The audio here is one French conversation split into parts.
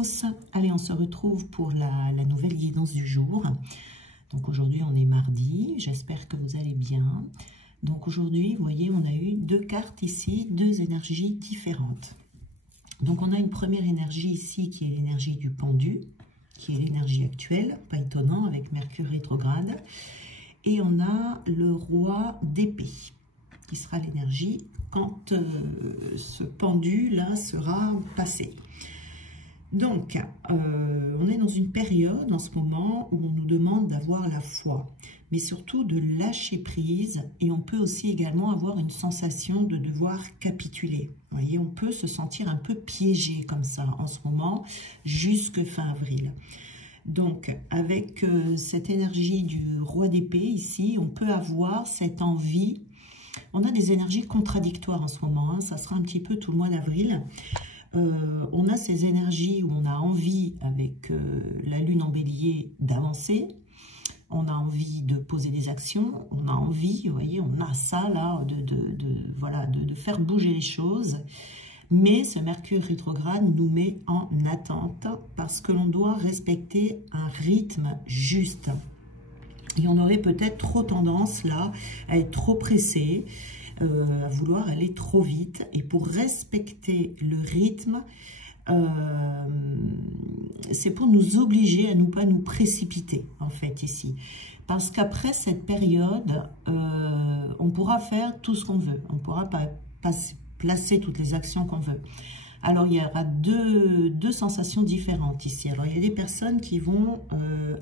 tous. Allez, on se retrouve pour la nouvelle guidance du jour. Donc aujourd'hui, on est mardi. J'espère que vous allez bien. Donc aujourd'hui, vous voyez, on a eu deux cartes ici, deux énergies différentes. Donc on a une première énergie ici qui est l'énergie du pendu, qui est l'énergie actuelle, pas étonnant, avec Mercure rétrograde. Et on a le roi d'épée, qui sera l'énergie quand ce pendu-là sera passé. Donc, on est dans une période en ce moment où on nous demande d'avoir la foi, mais surtout de lâcher prise, et on peut aussi également avoir une sensation de devoir capituler. Vous voyez, on peut se sentir un peu piégé comme ça en ce moment, jusque fin avril. Donc, avec cette énergie du roi d'épée ici, on peut avoir cette envie. On a des énergies contradictoires en ce moment, hein, ça sera un petit peu tout le mois d'avril. On a ces énergies où on a envie, avec la lune en bélier, d'avancer. On a envie de poser des actions. On a envie, vous voyez, on a ça là, de faire bouger les choses. Mais ce Mercure rétrograde nous met en attente parce que l'on doit respecter un rythme juste. Et on aurait peut-être trop tendance là à être trop pressé, à vouloir aller trop vite. Et pour respecter le rythme, c'est pour nous obliger à ne pas nous précipiter, en fait, ici. Parce qu'après cette période, on pourra faire tout ce qu'on veut. On ne pourra pas placer toutes les actions qu'on veut. Alors, il y aura deux sensations différentes ici. Alors, il y a des personnes qui vont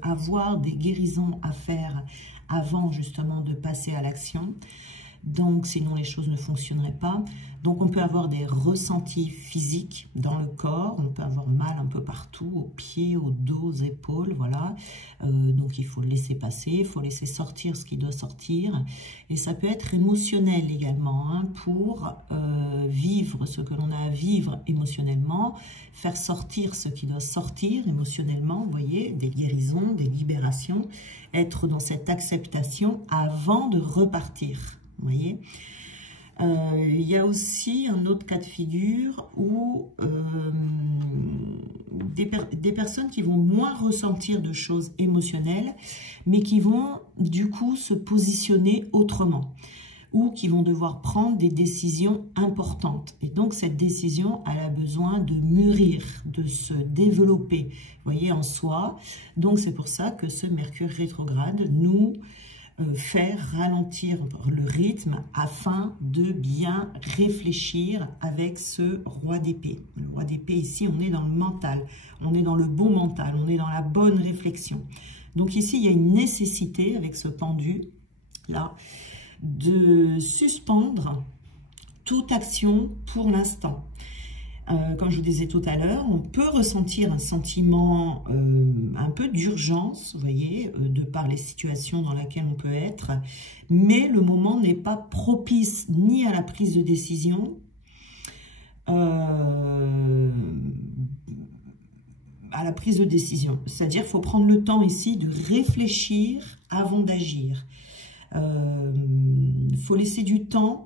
avoir des guérisons à faire avant, justement, de passer à l'action. Donc, sinon, les choses ne fonctionneraient pas. Donc, on peut avoir des ressentis physiques dans le corps. On peut avoir mal un peu partout, aux pieds, au dos, aux épaules, voilà. Donc, il faut le laisser passer. Il faut laisser sortir ce qui doit sortir. Et ça peut être émotionnel également, hein, pour vivre ce que l'on a à vivre émotionnellement, faire sortir ce qui doit sortir émotionnellement, vous voyez, des guérisons, des libérations, être dans cette acceptation avant de repartir. Vous voyez, il y a aussi un autre cas de figure où des personnes qui vont moins ressentir de choses émotionnelles, mais qui vont du coup se positionner autrement, ou qui vont devoir prendre des décisions importantes. Et donc cette décision, elle a besoin de mûrir, de se développer, vous voyez, en soi. Donc c'est pour ça que ce Mercure rétrograde nous faire ralentir le rythme afin de bien réfléchir avec ce roi d'épée. Le roi d'épée ici, on est dans le mental, on est dans le bon mental, on est dans la bonne réflexion. Donc ici, il y a une nécessité avec ce pendu là de suspendre toute action pour l'instant. Comme je vous disais tout à l'heure, on peut ressentir un sentiment un peu d'urgence, vous voyez, de par les situations dans lesquelles on peut être, mais le moment n'est pas propice ni à la prise de décision, c'est-à-dire qu'il faut prendre le temps ici de réfléchir avant d'agir. Il faut laisser du temps,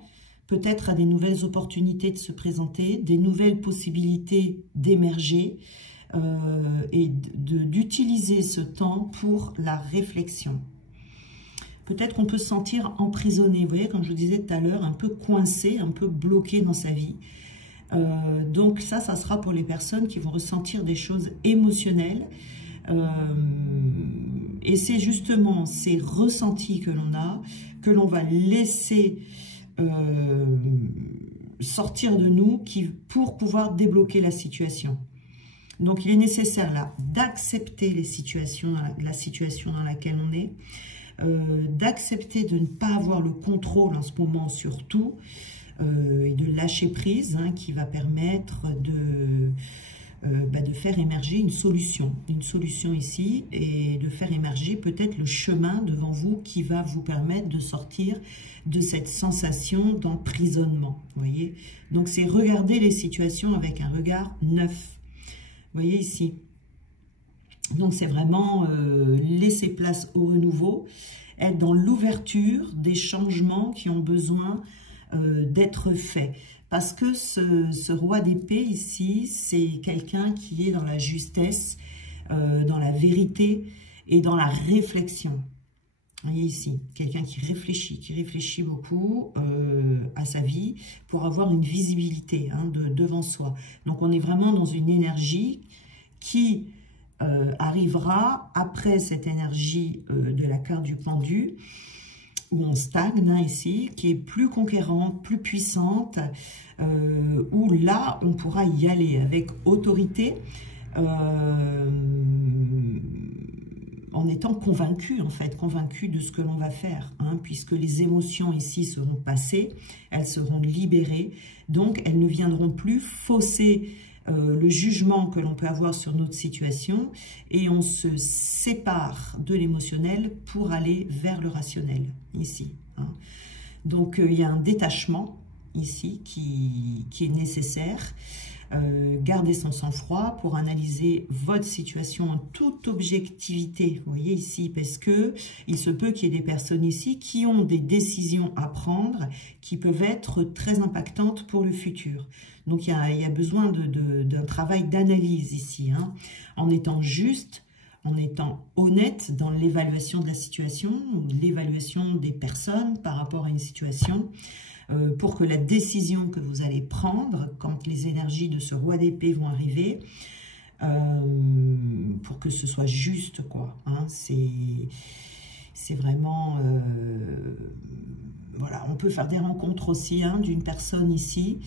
peut-être à des nouvelles opportunités de se présenter, des nouvelles possibilités d'émerger et d'utiliser ce temps pour la réflexion. Peut-être qu'on peut se sentir emprisonné, vous voyez, comme je vous disais tout à l'heure, un peu coincé, un peu bloqué dans sa vie. Donc ça sera pour les personnes qui vont ressentir des choses émotionnelles. Et c'est justement ces ressentis que l'on a, que l'on va laisser sortir de nous pour pouvoir débloquer la situation. Donc il est nécessaire là d'accepter les situations, la situation dans laquelle on est, d'accepter de ne pas avoir le contrôle en ce moment sur tout, et de lâcher prise, hein, qui va permettre de faire émerger une solution ici, et de faire émerger peut-être le chemin devant vous qui va vous permettre de sortir de cette sensation d'emprisonnement. Vous voyez, donc c'est regarder les situations avec un regard neuf. Vous voyez ici. Donc c'est vraiment laisser place au renouveau, être dans l'ouverture des changements qui ont besoin d'être faits. parce que ce roi d'épée ici, c'est quelqu'un qui est dans la justesse, dans la vérité et dans la réflexion. Vous voyez ici, quelqu'un qui réfléchit beaucoup à sa vie pour avoir une visibilité devant soi. Donc on est vraiment dans une énergie qui arrivera après cette énergie de la carte du pendu, où on stagne ici, qui est plus conquérante, plus puissante, où là on pourra y aller avec autorité, en étant convaincu, en fait, convaincu de ce que l'on va faire, puisque les émotions ici seront passées, elles seront libérées, donc elles ne viendront plus fausser le jugement que l'on peut avoir sur notre situation, et on se sépare de l'émotionnel pour aller vers le rationnel, ici. Donc il y a un détachement ici qui est nécessaire. Gardez son sang-froid pour analyser votre situation en toute objectivité, vous voyez ici, parce que il se peut qu'il y ait des personnes ici qui ont des décisions à prendre qui peuvent être très impactantes pour le futur. Donc il y a besoin d'un travail d'analyse ici, en étant juste, en étant honnête dans l'évaluation de la situation, l'évaluation des personnes par rapport à une situation, pour que la décision que vous allez prendre, quand les énergies de ce roi d'épée vont arriver, pour que ce soit juste, quoi. C'est vraiment... voilà, on peut faire des rencontres aussi d'une personne ici,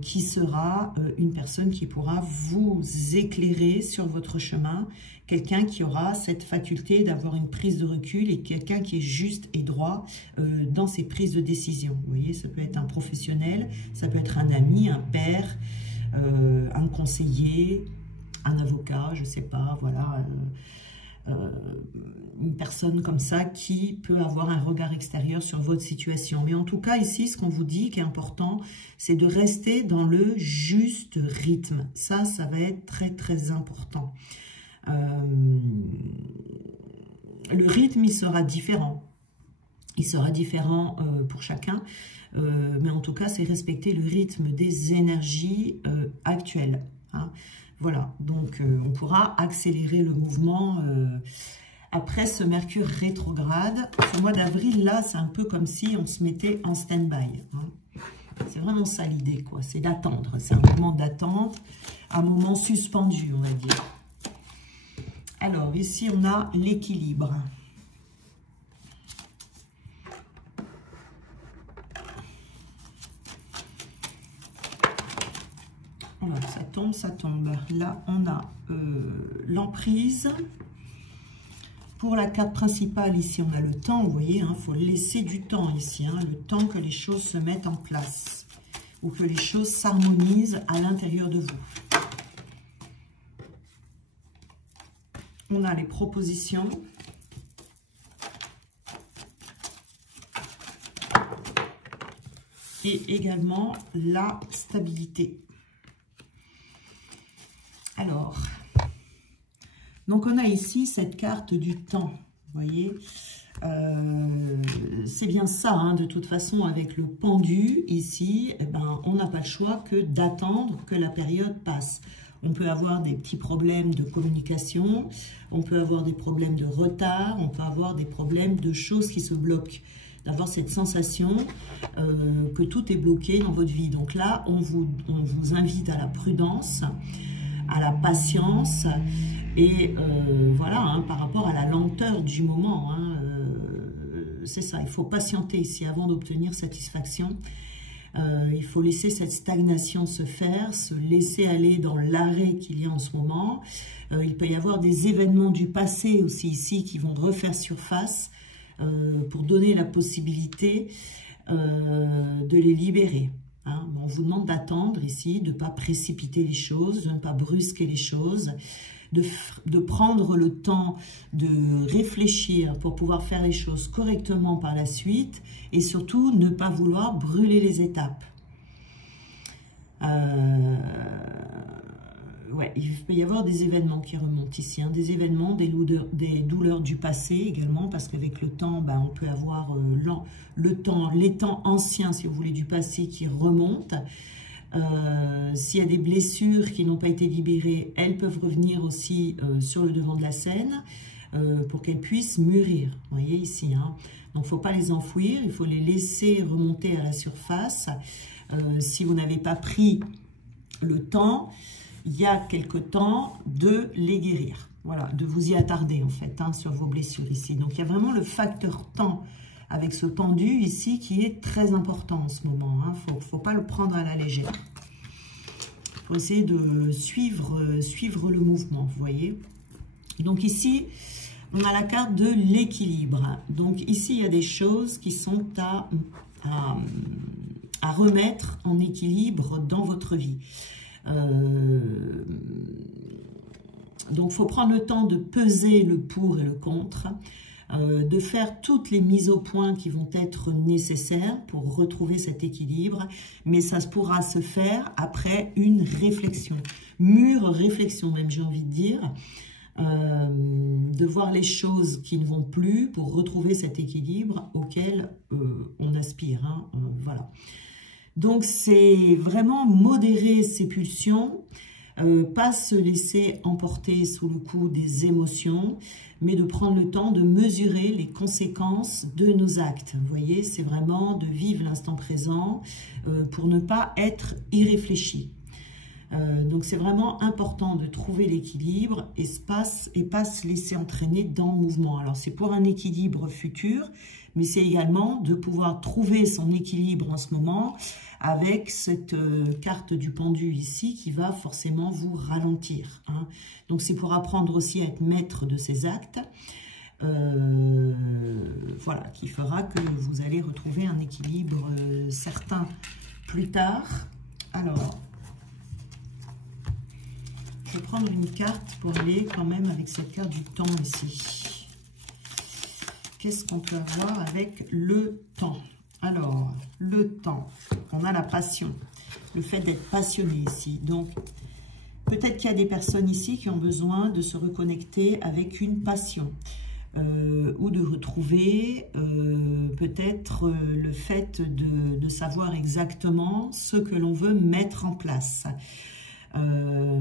qui sera une personne qui pourra vous éclairer sur votre chemin, quelqu'un qui aura cette faculté d'avoir une prise de recul et quelqu'un qui est juste et droit dans ses prises de décision. Vous voyez, ça peut être un professionnel, ça peut être un ami, un père, un conseiller, un avocat, je ne sais pas, voilà, une personne comme ça qui peut avoir un regard extérieur sur votre situation. Mais en tout cas, ici, ce qu'on vous dit qui est important, c'est de rester dans le juste rythme. Ça va être très, très important. Le rythme, il sera différent. Il sera différent pour chacun. Mais en tout cas, c'est respecter le rythme des énergies actuelles. Voilà, donc on pourra accélérer le mouvement après ce Mercure rétrograde. Ce mois d'avril, là, c'est un peu comme si on se mettait en stand-by. C'est vraiment ça l'idée, quoi. C'est d'attendre. C'est un moment d'attente, un moment suspendu, on va dire. Alors, ici, on a l'équilibre. Alors, ça tombe, ça tombe. Là, on a l'emprise. Pour la carte principale, ici, on a le temps, vous voyez, il faut laisser du temps ici, le temps que les choses se mettent en place ou que les choses s'harmonisent à l'intérieur de vous. On a les propositions. Et également la stabilité. Alors, donc on a ici cette carte du temps, vous voyez, c'est bien ça, de toute façon avec le pendu ici, on n'a pas le choix que d'attendre que la période passe. On peut avoir des petits problèmes de communication, on peut avoir des problèmes de retard, on peut avoir des problèmes de choses qui se bloquent. D'avoir cette sensation que tout est bloqué dans votre vie. Donc là, on vous invite à la prudence, à la patience et voilà, par rapport à la lenteur du moment. C'est ça, il faut patienter ici avant d'obtenir satisfaction. Il faut laisser cette stagnation se faire, se laisser aller dans l'arrêt qu'il y a en ce moment. Il peut y avoir des événements du passé aussi ici qui vont refaire surface pour donner la possibilité de les libérer. On vous demande d'attendre ici, de ne pas précipiter les choses, de ne pas brusquer les choses, de prendre le temps de réfléchir pour pouvoir faire les choses correctement par la suite et surtout ne pas vouloir brûler les étapes. Ouais, il peut y avoir des événements qui remontent ici, hein, des événements, des douleurs du passé également, parce qu'avec le temps, on peut avoir les temps anciens, si vous voulez, du passé qui remontent. S'il y a des blessures qui n'ont pas été libérées, elles peuvent revenir aussi sur le devant de la scène pour qu'elles puissent mûrir. Vous voyez ici, hein. Donc il ne faut pas les enfouir, il faut les laisser remonter à la surface. Si vous n'avez pas pris le temps, il y a quelque temps de les guérir. Voilà, de vous y attarder en fait, hein, sur vos blessures ici. Donc il y a vraiment le facteur temps avec ce pendu ici qui est très important en ce moment. Il ne faut pas le prendre à la légère. Il faut essayer de suivre le mouvement, vous voyez. Donc ici, on a la carte de l'équilibre. Donc ici, il y a des choses qui sont à remettre en équilibre dans votre vie. Donc, il faut prendre le temps de peser le pour et le contre, de faire toutes les mises au point qui vont être nécessaires pour retrouver cet équilibre, mais ça pourra se faire après une réflexion, mûre réflexion même, j'ai envie de dire, de voir les choses qui ne vont plus pour retrouver cet équilibre auquel on aspire, hein, voilà. Donc, c'est vraiment modérer ses pulsions, pas se laisser emporter sous le coup des émotions, mais de prendre le temps de mesurer les conséquences de nos actes. Vous voyez, c'est vraiment de vivre l'instant présent pour ne pas être irréfléchi. Donc, c'est vraiment important de trouver l'équilibre et pas se laisser entraîner dans le mouvement. Alors, c'est pour un équilibre futur, mais c'est également de pouvoir trouver son équilibre en ce moment avec cette carte du pendu ici qui va forcément vous ralentir, hein. Donc, c'est pour apprendre aussi à être maître de ses actes, voilà, qui fera que vous allez retrouver un équilibre certain plus tard. Alors, je vais prendre une carte pour aller quand même avec cette carte du temps ici. Qu'est-ce qu'on peut avoir avec le temps? Alors, le temps, on a la passion, le fait d'être passionné ici. Donc, peut-être qu'il y a des personnes ici qui ont besoin de se reconnecter avec une passion ou de retrouver peut-être le fait de savoir exactement ce que l'on veut mettre en place. Le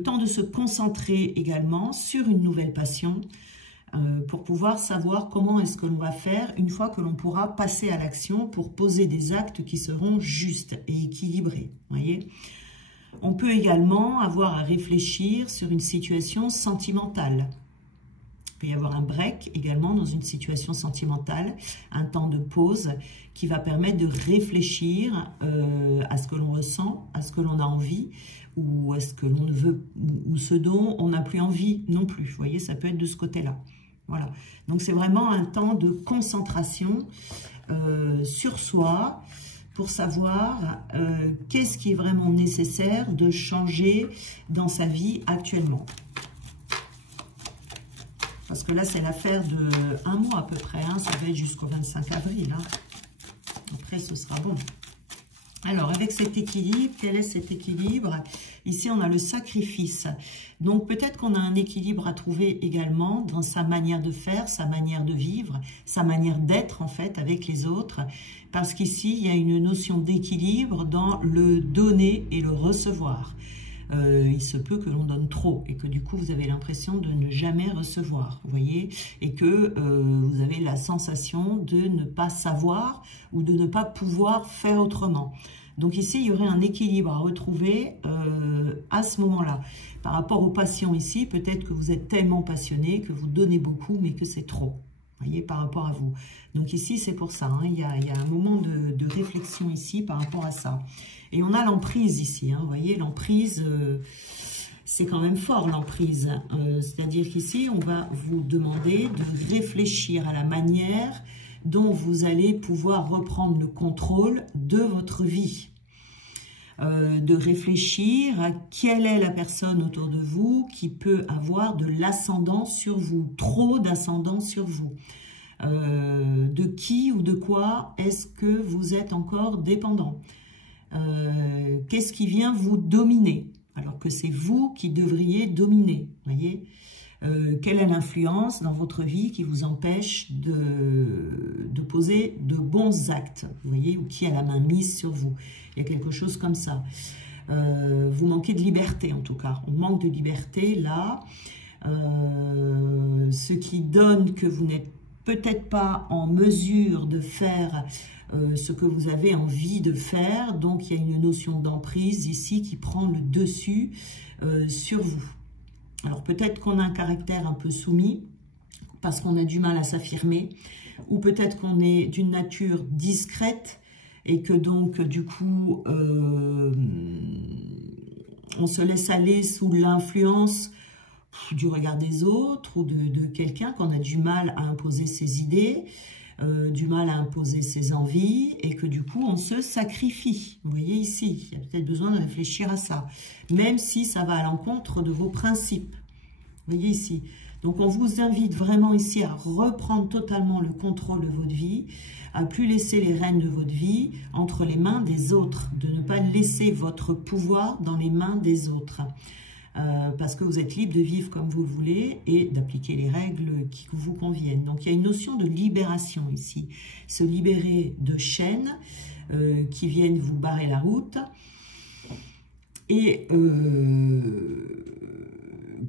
temps de se concentrer également sur une nouvelle passion pour pouvoir savoir comment est-ce que l'on va faire une fois que l'on pourra passer à l'action pour poser des actes qui seront justes et équilibrés. Voyez, on peut également avoir à réfléchir sur une situation sentimentale. Il peut y avoir un break également dans une situation sentimentale, un temps de pause qui va permettre de réfléchir à ce que l'on ressent, à ce que l'on a envie ou à ce que l'on ne veut, ou ce dont on n'a plus envie non plus. Vous voyez, ça peut être de ce côté-là. Voilà. Donc, c'est vraiment un temps de concentration sur soi pour savoir qu'est-ce qui est vraiment nécessaire de changer dans sa vie actuellement. Parce que là, c'est l'affaire de 1 mois à peu près, hein. Ça va être jusqu'au 25 avril. Hein. Après, ce sera bon. Alors, avec cet équilibre, quel est cet équilibre? Ici, on a le sacrifice. Donc, peut-être qu'on a un équilibre à trouver également dans sa manière de faire, sa manière de vivre, sa manière d'être, en fait, avec les autres. Parce qu'ici, il y a une notion d'équilibre dans le donner et le recevoir. Il se peut que l'on donne trop et que du coup vous avez l'impression de ne jamais recevoir, vous voyez, et que vous avez la sensation de ne pas savoir ou de ne pas pouvoir faire autrement. Donc ici, il y aurait un équilibre à retrouver à ce moment-là. Par rapport aux passions ici, peut-être que vous êtes tellement passionné que vous donnez beaucoup, mais que c'est trop. Vous voyez, par rapport à vous. Donc ici, c'est pour ça. Hein, il y a un moment de réflexion ici par rapport à ça. Et on a l'emprise ici. Hein, vous voyez, l'emprise, c'est quand même fort, l'emprise. C'est-à-dire qu'ici, on va vous demander de réfléchir à la manière dont vous allez pouvoir reprendre le contrôle de votre vie. De réfléchir à quelle est la personne autour de vous qui peut avoir de l'ascendant sur vous, trop d'ascendant sur vous. De qui ou de quoi est-ce que vous êtes encore dépendant? Qu'est-ce qui vient vous dominer? alors que c'est vous qui devriez dominer, voyez. Quelle est l'influence dans votre vie qui vous empêche de poser de bons actes, vous voyez, ou qui a la main mise sur vous? Il y a quelque chose comme ça. Vous manquez de liberté, en tout cas. On manque de liberté, là. Ce qui donne que vous n'êtes peut-être pas en mesure de faire ce que vous avez envie de faire. Donc, il y a une notion d'emprise ici qui prend le dessus sur vous. Alors, peut-être qu'on a un caractère un peu soumis parce qu'on a du mal à s'affirmer, ou peut-être qu'on est d'une nature discrète et que donc, du coup, on se laisse aller sous l'influence du regard des autres ou de quelqu'un, qu'on a du mal à imposer ses idées, du mal à imposer ses envies, et que du coup on se sacrifie. Vous voyez ici, il y a peut-être besoin de réfléchir à ça, même si ça va à l'encontre de vos principes. Vous voyez ici. Donc on vous invite vraiment ici à reprendre totalement le contrôle de votre vie, à plus laisser les rênes de votre vie entre les mains des autres, de ne pas laisser votre pouvoir dans les mains des autres. Parce que vous êtes libre de vivre comme vous le voulez et d'appliquer les règles qui vous conviennent. Donc il y a une notion de libération ici, se libérer de chaînes qui viennent vous barrer la route et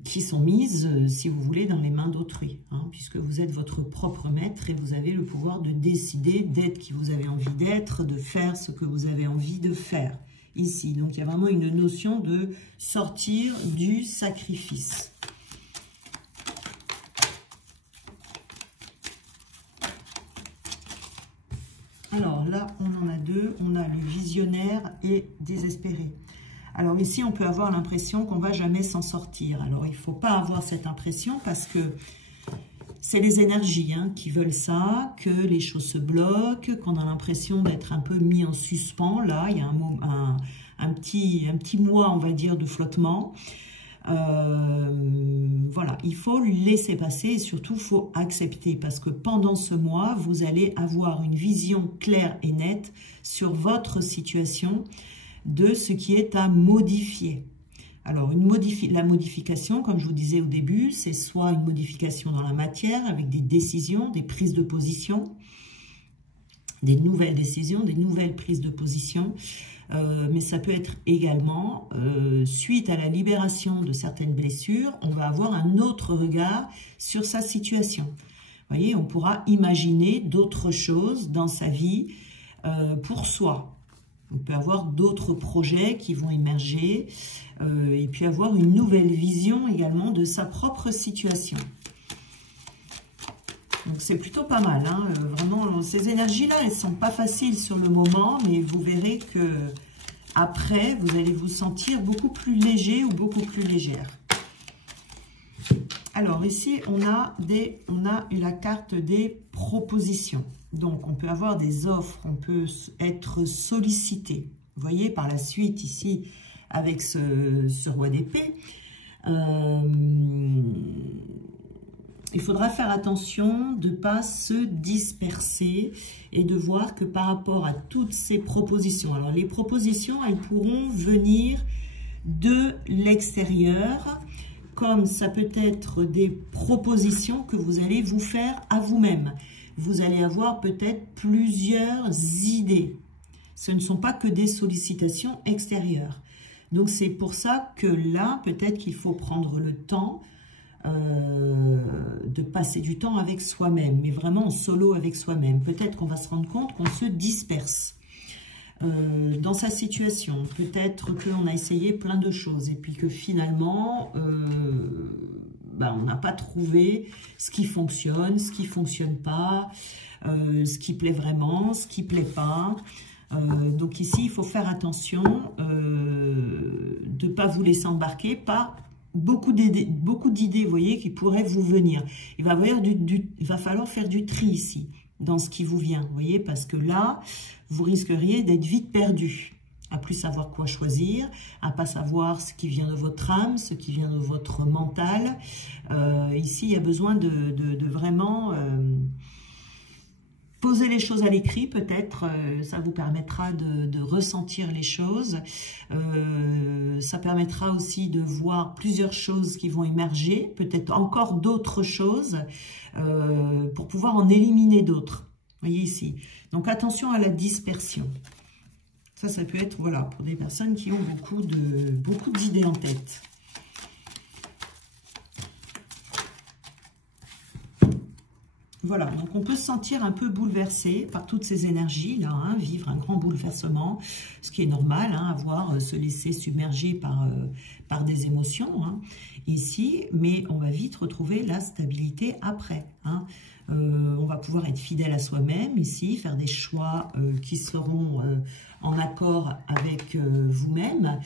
qui sont mises, si vous voulez, dans les mains d'autrui, hein, puisque vous êtes votre propre maître et vous avez le pouvoir de décider d'être qui vous avez envie d'être, de faire ce que vous avez envie de faire. Ici, donc il y a vraiment une notion de sortir du sacrifice. Alors là, on en a deux, on a le visionnaire et désespéré. Alors ici, on peut avoir l'impression qu'on ne va jamais s'en sortir. Alors il ne faut pas avoir cette impression parce que c'est les énergies qui veulent ça, que les choses se bloquent, qu'on a l'impression d'être un peu mis en suspens. Là, il y a un petit mois, on va dire, de flottement. Voilà, il faut laisser passer et surtout, il faut accepter parce que pendant ce mois, vous allez avoir une vision claire et nette sur votre situation de ce qui est à modifier. Alors, la modification, comme je vous disais au début, c'est soit une modification dans la matière avec des décisions, des prises de position, des nouvelles décisions, des nouvelles prises de position, mais ça peut être également, suite à la libération de certaines blessures, on va avoir un autre regard sur sa situation. Vous voyez, on pourra imaginer d'autres choses dans sa vie pour soi. On peut avoir d'autres projets qui vont émerger et puis avoir une nouvelle vision également de sa propre situation. Donc c'est plutôt pas mal, hein. Vraiment, ces énergies-là, elles ne sont pas faciles sur le moment, mais vous verrez que après, vous allez vous sentir beaucoup plus léger ou beaucoup plus légère. Alors ici, on a la carte des propositions. Donc, on peut avoir des offres, on peut être sollicité. Vous voyez, par la suite, ici, avec ce roi d'épée, il faudra faire attention de ne pas se disperser et de voir que par rapport à toutes ces propositions, alors les propositions, elles pourront venir de l'extérieur, comme ça peut être des propositions que vous allez vous faire à vous-même. Vous allez avoir peut-être plusieurs idées. Ce ne sont pas que des sollicitations extérieures. Donc, c'est pour ça que là, peut-être qu'il faut prendre le temps de passer du temps avec soi-même, mais vraiment en solo avec soi-même. Peut-être qu'on va se rendre compte qu'on se disperse dans sa situation. Peut-être qu'on a essayé plein de choses et puis que finalement... on n'a pas trouvé ce qui fonctionne, ce qui ne fonctionne pas, ce qui plaît vraiment, ce qui ne plaît pas. Donc ici, il faut faire attention de ne pas vous laisser embarquer par beaucoup d'idées, vous voyez, qui pourraient vous venir. Il va falloir faire du tri ici, dans ce qui vous vient, vous voyez, parce que là, vous risqueriez d'être vite perdu. À plus savoir quoi choisir, à pas savoir ce qui vient de votre âme, ce qui vient de votre mental. Ici, il y a besoin de vraiment Posez les choses à l'écrit, peut-être, ça vous permettra de ressentir les choses. Ça permettra aussi de voir plusieurs choses qui vont émerger, peut-être encore d'autres choses, pour pouvoir en éliminer d'autres. Vous voyez ici. Donc attention à la dispersion. Ça peut être, voilà, pour des personnes qui ont beaucoup d'idées en tête. Voilà, donc on peut se sentir un peu bouleversé par toutes ces énergies-là, hein, vivre un grand bouleversement, ce qui est normal, hein, se laisser submerger par des émotions, hein, ici, mais on va vite retrouver la stabilité après. Hein. On va pouvoir être fidèle à soi-même ici, faire des choix qui seront en accord avec vous-même.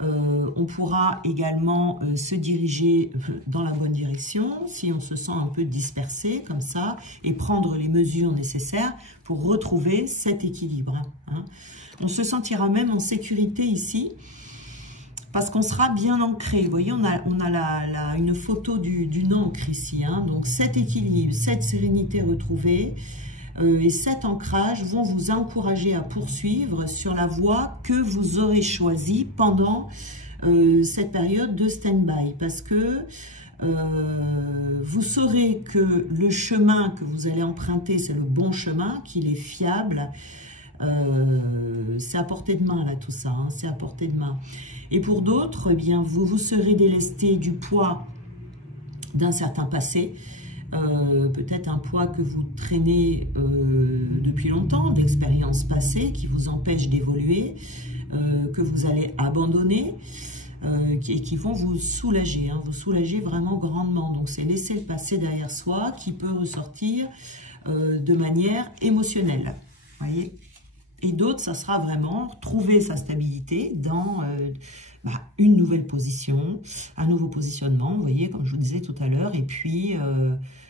On pourra également se diriger dans la bonne direction si on se sent un peu dispersé comme ça et prendre les mesures nécessaires pour retrouver cet équilibre. Hein. On se sentira même en sécurité ici parce qu'on sera bien ancré. Vous voyez, on a une photo d'une encre ici. Hein. Donc cet équilibre, cette sérénité retrouvée et cet ancrage vont vous encourager à poursuivre sur la voie que vous aurez choisie pendant cette période de stand-by. Parce que vous saurez que le chemin que vous allez emprunter, c'est le bon chemin, qu'il est fiable. C'est à portée de main là tout ça, hein, c'est à portée de main. Et pour d'autres, eh bien, vous serez délesté du poids d'un certain passé. Peut-être un poids que vous traînez depuis longtemps, d'expériences passées qui vous empêchent d'évoluer, que vous allez abandonner et qui vont vous soulager, hein, vous soulager vraiment grandement. Donc c'est laisser le passé derrière soi qui peut ressortir de manière émotionnelle. Voyez. Et d'autres, ça sera vraiment trouver sa stabilité dans une nouvelle position, un nouveau positionnement, vous voyez, comme je vous disais tout à l'heure, et puis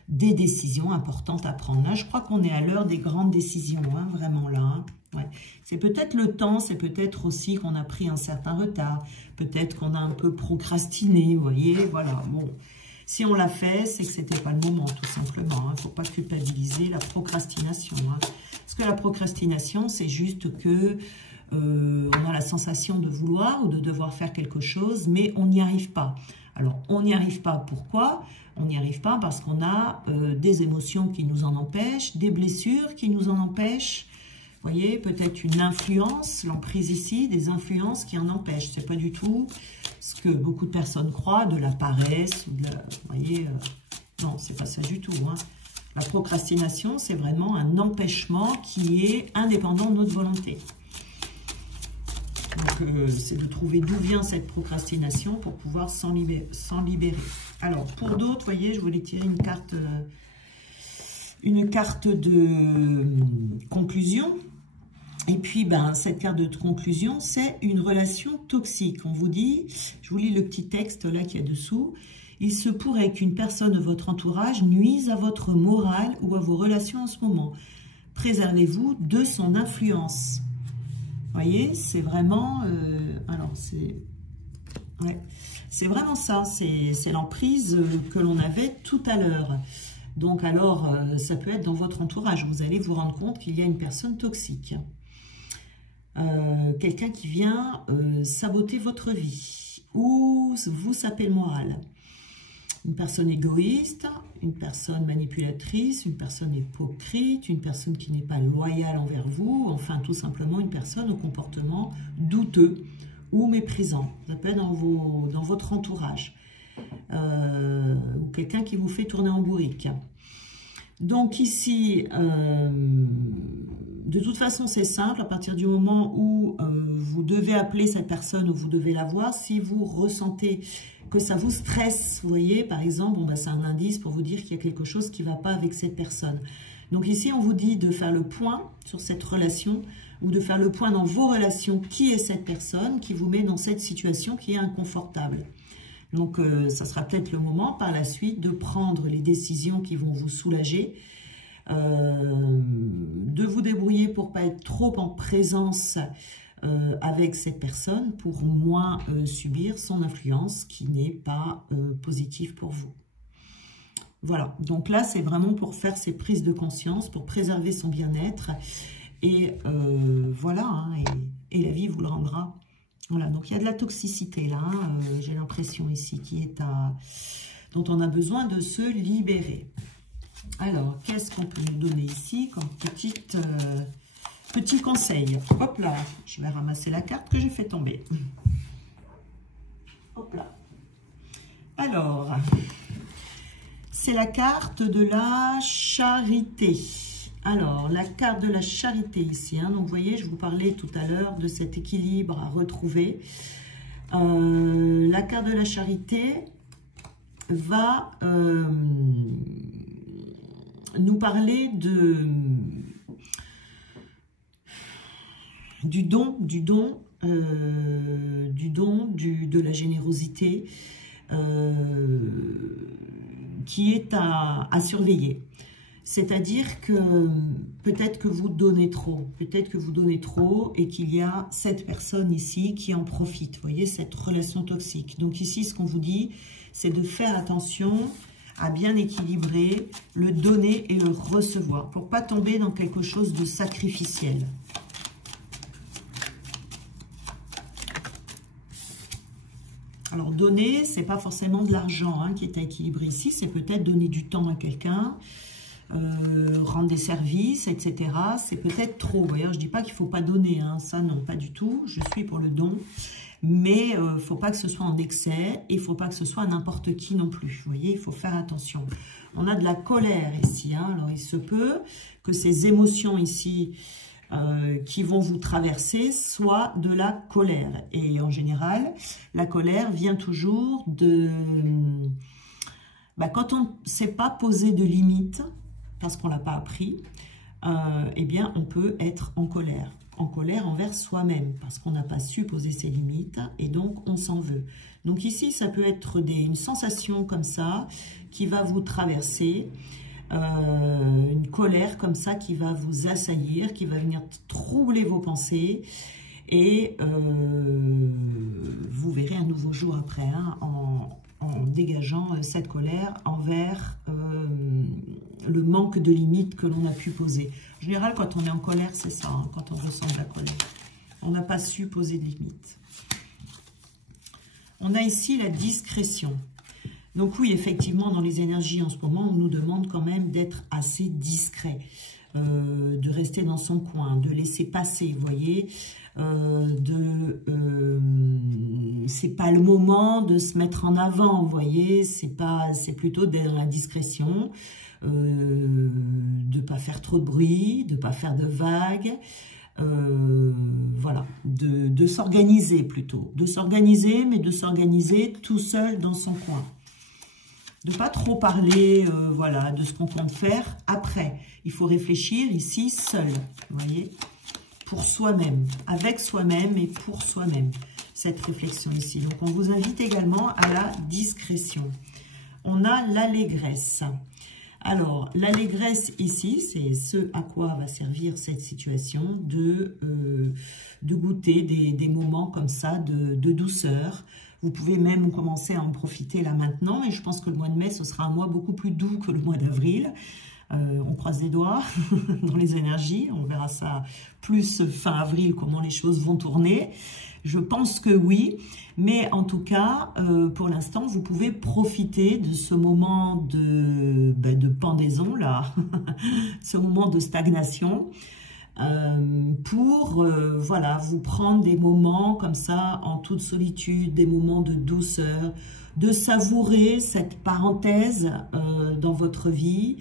des décisions importantes à prendre. Là, je crois qu'on est à l'heure des grandes décisions, hein, vraiment là. Hein. Ouais. C'est peut-être le temps, c'est peut-être aussi qu'on a pris un certain retard, peut-être qu'on a un peu procrastiné, vous voyez, voilà, bon. Si on l'a fait, c'est que ce n'était pas le moment, tout simplement. Il ne faut pas culpabiliser la procrastination. Hein. Parce que la procrastination, c'est juste que on a la sensation de vouloir ou de devoir faire quelque chose, mais on n'y arrive pas. Alors, on n'y arrive pas. Pourquoi? On n'y arrive pas parce qu'on a des émotions qui nous en empêchent, des blessures qui nous en empêchent. Vous voyez, peut-être une influence, l'emprise ici, des influences qui en empêchent. Ce n'est pas du tout ce que beaucoup de personnes croient, de la paresse, ou de la, vous voyez, non, c'est pas ça du tout. Hein. La procrastination, c'est vraiment un empêchement qui est indépendant de notre volonté. Donc, c'est de trouver d'où vient cette procrastination pour pouvoir s'en libérer. Alors, pour d'autres, vous voyez, je voulais tirer une carte de conclusion. Et puis, cette carte de conclusion, c'est une relation toxique. On vous dit, je vous lis le petit texte là qu'il y a dessous. Il se pourrait qu'une personne de votre entourage nuise à votre morale ou à vos relations en ce moment. Préservez-vous de son influence. Vous voyez, c'est vraiment... alors, c'est... Ouais, c'est vraiment ça. C'est l'emprise que l'on avait tout à l'heure. Donc, alors, ça peut être dans votre entourage. Vous allez vous rendre compte qu'il y a une personne toxique. Quelqu'un qui vient saboter votre vie ou vous saper le moral. Une personne égoïste, une personne manipulatrice, une personne hypocrite, une personne qui n'est pas loyale envers vous, enfin tout simplement une personne au comportement douteux ou méprisant. Ça peut être dans votre entourage. Ou quelqu'un qui vous fait tourner en bourrique. Donc ici, de toute façon c'est simple, à partir du moment où vous devez appeler cette personne ou vous devez la voir, si vous ressentez que ça vous stresse, vous voyez, par exemple, c'est un indice pour vous dire qu'il y a quelque chose qui ne va pas avec cette personne. Donc ici on vous dit de faire le point sur cette relation ou de faire le point dans vos relations, qui est cette personne qui vous met dans cette situation qui est inconfortable. Donc, ça sera peut-être le moment par la suite de prendre les décisions qui vont vous soulager, de vous débrouiller pour ne pas être trop en présence avec cette personne, pour moins subir son influence qui n'est pas positive pour vous. Voilà, donc là, c'est vraiment pour faire ses prises de conscience, pour préserver son bien-être. Et voilà, hein, et la vie vous le rendra. Voilà, donc il y a de la toxicité là, hein, j'ai l'impression ici, dont on a besoin de se libérer. Alors, qu'est-ce qu'on peut nous donner ici comme petit conseil? Hop là, je vais ramasser la carte que j'ai fait tomber. Hop là. Alors, c'est la carte de la charité. Alors, la carte de la charité ici. Hein, donc, vous voyez, je vous parlais tout à l'heure de cet équilibre à retrouver. La carte de la charité va nous parler du don, de la générosité qui est à surveiller. C'est-à-dire que peut-être que vous donnez trop, et qu'il y a cette personne ici qui en profite, vous voyez, cette relation toxique. Donc ici, ce qu'on vous dit, c'est de faire attention à bien équilibrer le donner et le recevoir, pour ne pas tomber dans quelque chose de sacrificiel. Alors, donner, ce n'est pas forcément de l'argent hein, qui est à équilibrer ici, c'est peut-être donner du temps à quelqu'un, rendre des services, etc. C'est peut-être trop. D'ailleurs, je ne dis pas qu'il ne faut pas donner, hein. Ça non, pas du tout. Je suis pour le don. Mais il ne faut pas que ce soit en excès et il ne faut pas que ce soit n'importe qui non plus. Vous voyez, il faut faire attention. On a de la colère ici. Hein. Alors, il se peut que ces émotions ici qui vont vous traverser soient de la colère. Et en général, la colère vient toujours de... quand on ne sait pas poser de limites, parce qu'on ne l'a pas appris, eh bien, on peut être en colère envers soi-même, parce qu'on n'a pas su poser ses limites, et donc on s'en veut. Donc ici, ça peut être une sensation comme ça, qui va vous traverser, une colère comme ça, qui va vous assaillir, qui va venir troubler vos pensées, et vous verrez un nouveau jour après, hein, en dégageant cette colère envers le manque de limites que l'on a pu poser. En général, quand on est en colère, c'est ça, hein, quand on ressent de la colère. On n'a pas su poser de limites. On a ici la discrétion. Donc oui, effectivement, dans les énergies en ce moment, on nous demande quand même d'être assez discret, de rester dans son coin, de laisser passer, vous voyez, c'est pas le moment de se mettre en avant, vous voyez, c'est plutôt d'être dans la discrétion, de pas faire trop de bruit, de pas faire de vagues, voilà, de s'organiser plutôt, mais de s'organiser tout seul dans son coin. De ne pas trop parler voilà, de ce qu'on compte faire après. Il faut réfléchir ici seul, vous voyez, pour soi-même, avec soi-même et pour soi-même, cette réflexion ici. Donc, on vous invite également à la discrétion. On a l'allégresse. Alors, l'allégresse ici, c'est ce à quoi va servir cette situation de goûter des moments comme ça de douceur. Vous pouvez même commencer à en profiter là maintenant. Et je pense que le mois de mai, ce sera un mois beaucoup plus doux que le mois d'avril. On croise les doigts dans les énergies. On verra ça plus fin avril, comment les choses vont tourner. Je pense que oui. Mais en tout cas, pour l'instant, vous pouvez profiter de ce moment de pendaison, là, ce moment de stagnation, pour voilà, vous prendre des moments comme ça en toute solitude, des moments de douceur, de savourer cette parenthèse dans votre vie,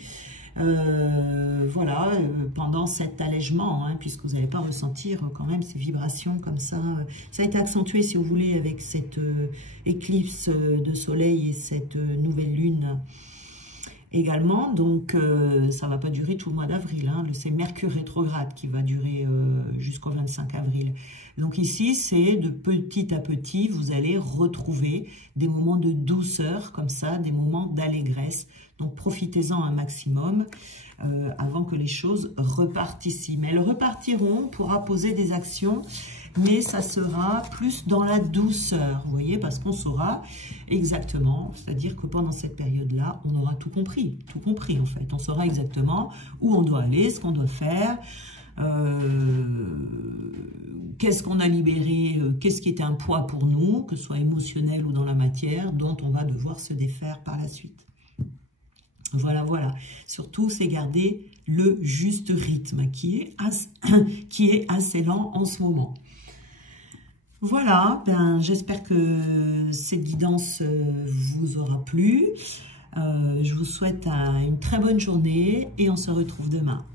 voilà, pendant cet allègement, hein, puisque vous n'allez pas ressentir quand même ces vibrations comme ça. Ça a été accentué, si vous voulez, avec cette éclipse de soleil et cette nouvelle lune également, donc ça ne va pas durer tout le mois d'avril, hein. C'est Mercure rétrograde qui va durer jusqu'au 25 avril. Donc ici, c'est de petit à petit, vous allez retrouver des moments de douceur comme ça, des moments d'allégresse. Donc profitez-en un maximum avant que les choses repartent ici. Mais elles repartiront pour poser des actions mais ça sera plus dans la douceur, vous voyez, parce qu'on saura exactement, c'est-à-dire que pendant cette période-là, on aura tout compris en fait. On saura exactement où on doit aller, ce qu'on doit faire, qu'est-ce qu'on a libéré, qu'est-ce qui était un poids pour nous, que ce soit émotionnel ou dans la matière, dont on va devoir se défaire par la suite. Voilà, voilà. Surtout, c'est garder le juste rythme qui est assez lent en ce moment. Voilà, ben, j'espère que cette guidance vous aura plu. Je vous souhaite une très bonne journée et on se retrouve demain.